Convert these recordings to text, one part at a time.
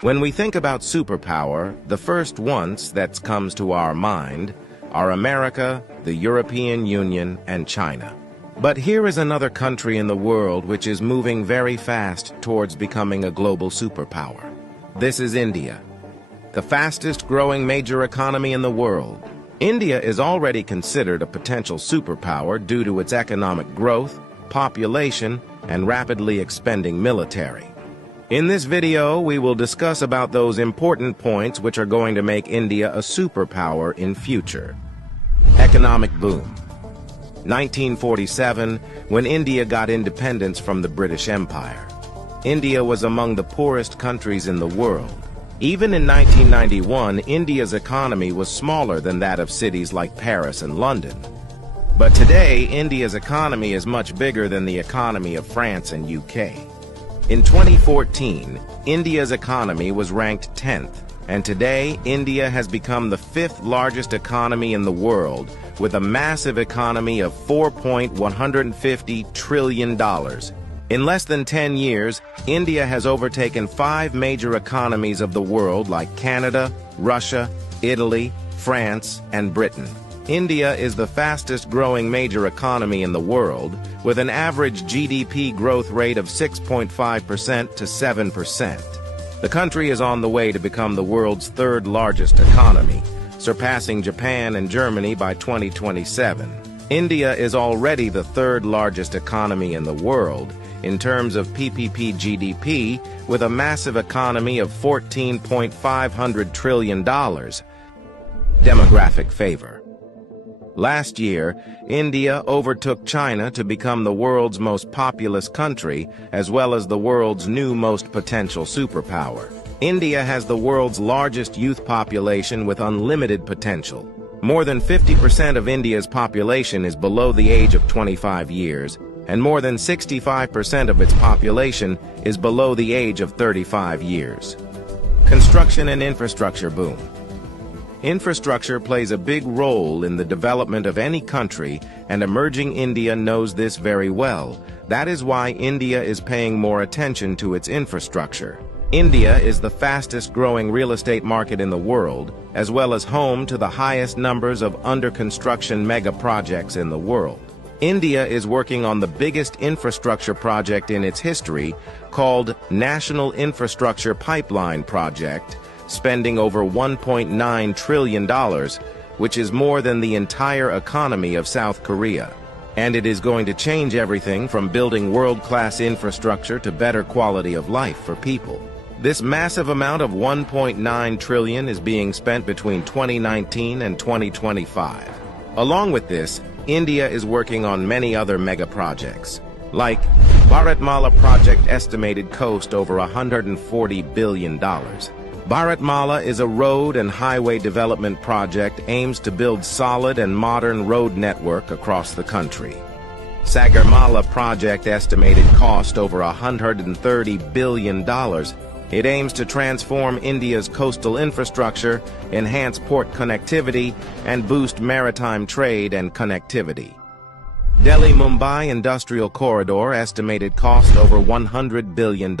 When we think about superpower, the first ones that comes to our mind are America, the European Union, and China. But here is another country in the world which is moving very fast towards becoming a global superpower. This is India, the fastest growing major economy in the world. India is already considered a potential superpower due to its economic growth, population, and rapidly expanding military. In this video, we will discuss about those important points which are going to make India a superpower in future. Economic boom. 1947, when India got independence from the British Empire. India was among the poorest countries in the world. Even in 1991, India's economy was smaller than that of cities like Paris and London. But today, India's economy is much bigger than the economy of France and UK. In 2014, India's economy was ranked 10th, and today India has become the 5th largest economy in the world, with a massive economy of $4.150 trillion. In less than 10 years, India has overtaken 5 major economies of the world like Canada, Russia, Italy, France, and Britain. India is the fastest growing major economy in the world, with an average GDP growth rate of 6.5% to 7%. The country is on the way to become the world's 3rd largest economy, surpassing Japan and Germany by 2027. India is already the 3rd largest economy in the world in terms of PPP GDP, with a massive economy of $14.5 trillion. Demographic favor. Last year, India overtook China to become the world's most populous country, as well as the world's new most potential superpower. India has the world's largest youth population with unlimited potential. More than 50% of India's population is below the age of 25 years, and more than 65% of its population is below the age of 35 years. Construction and infrastructure boom. Infrastructure plays a big role in the development of any country, and emerging India knows this very well. That is why India is paying more attention to its infrastructure. India is the fastest growing real estate market in the world, as well as home to the highest numbers of under-construction mega projects in the world. India is working on the biggest infrastructure project in its history, called National Infrastructure Pipeline Project, spending over $1.9 trillion, which is more than the entire economy of South Korea. And it is going to change everything from building world-class infrastructure to better quality of life for people. This massive amount of $1.9 trillion is being spent between 2019 and 2025. Along with this, India is working on many other mega projects, like Bharatmala project estimated cost over $140 billion. Bharatmala is a road and highway development project aims to build solid and modern road network across the country. Sagarmala project estimated cost over $130 billion. It aims to transform India's coastal infrastructure, enhance port connectivity, and boost maritime trade and connectivity. Delhi-Mumbai Industrial Corridor estimated cost over $100 billion.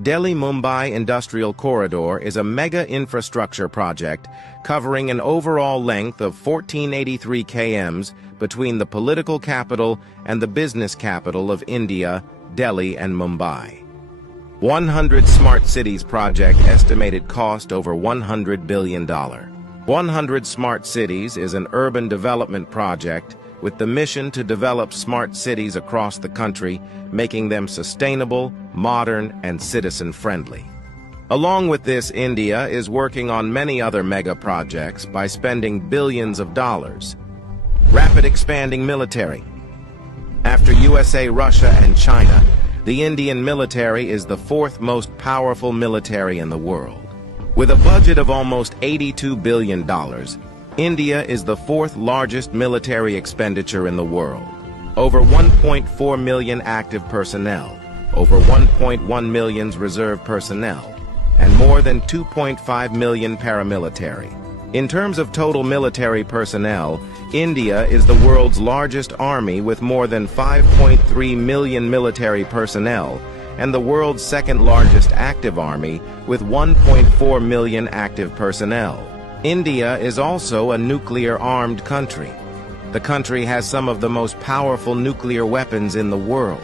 Delhi-Mumbai Industrial Corridor is a mega infrastructure project covering an overall length of 1483 km between the political capital and the business capital of India, Delhi and Mumbai. 100 Smart Cities project estimated cost over $100 billion. 100 Smart Cities is an urban development project with the mission to develop smart cities across the country, making them sustainable, modern, and citizen-friendly. Along with this, India is working on many other mega projects by spending billions of dollars. Rapid expanding military. After USA, Russia, and China, the Indian military is the 4th most powerful military in the world. With a budget of almost $82 billion, India is the 4th largest military expenditure in the world. Over 1.4 million active personnel, over 1.1 million reserve personnel, and more than 2.5 million paramilitary. In terms of total military personnel, India is the world's largest army with more than 5.3 million military personnel and the world's second-largest active army with 1.4 million active personnel. India is also a nuclear-armed country. The country has some of the most powerful nuclear weapons in the world.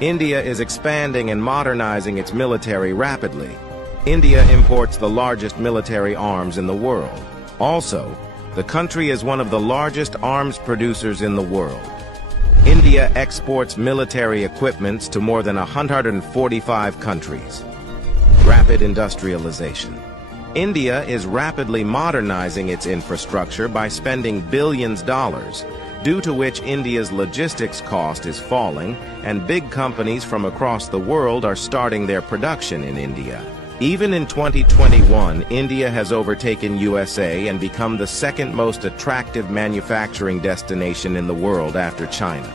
India is expanding and modernizing its military rapidly. India imports the largest military arms in the world. Also, the country is one of the largest arms producers in the world. India exports military equipments to more than 145 countries. Rapid industrialization. India is rapidly modernizing its infrastructure by spending billions of dollars, due to which India's logistics cost is falling, and big companies from across the world are starting their production in India. Even in 2021, India has overtaken USA and become the second most attractive manufacturing destination in the world after China.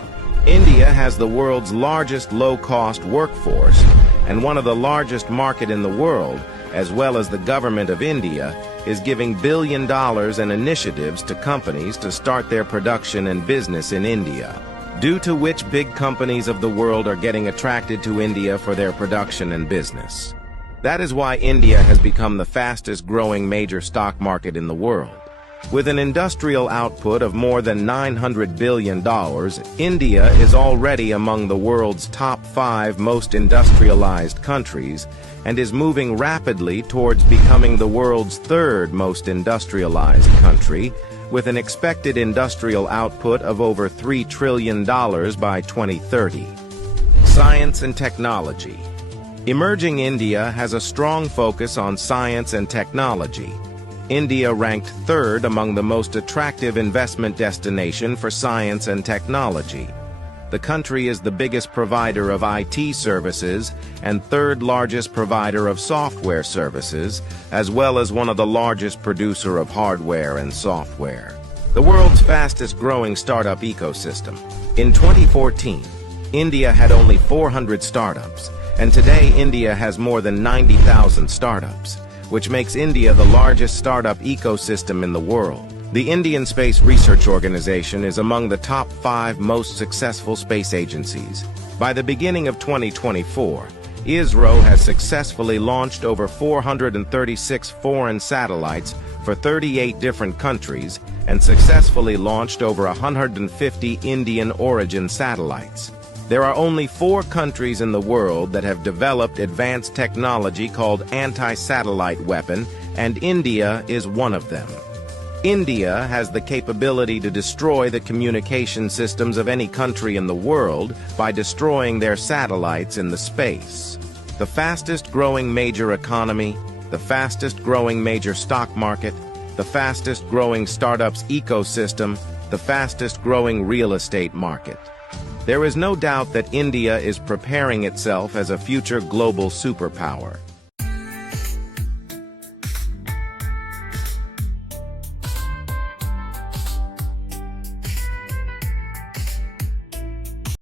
India has the world's largest low-cost workforce and one of the largest market in the world, as well as the government of India is giving billion dollars in initiatives to companies to start their production and business in India, due to which big companies of the world are getting attracted to India for their production and business. That is why India has become the fastest-growing major stock market in the world. With an industrial output of more than $900 billion, India is already among the world's top 5 most industrialized countries and is moving rapidly towards becoming the world's 3rd most industrialized country, with an expected industrial output of over $3 trillion by 2030. Science and technology. Emerging India has a strong focus on science and technology. India ranked 3rd among the most attractive investment destination for science and technology. The country is the biggest provider of IT services and 3rd largest provider of software services, as well as one of the largest producer of hardware and software. The world's fastest-growing startup ecosystem. In 2014, India had only 400 startups, and today India has more than 90,000 startups, which makes India the largest startup ecosystem in the world. The Indian Space Research Organization is among the top 5 most successful space agencies. By the beginning of 2024, ISRO has successfully launched over 436 foreign satellites for 38 different countries and successfully launched over 150 Indian origin satellites. There are only 4 countries in the world that have developed advanced technology called anti-satellite weapon, and India is one of them. India has the capability to destroy the communication systems of any country in the world by destroying their satellites in the space. The fastest-growing major economy, the fastest-growing major stock market, the fastest-growing startups ecosystem, the fastest-growing real estate market. There is no doubt that India is preparing itself as a future global superpower.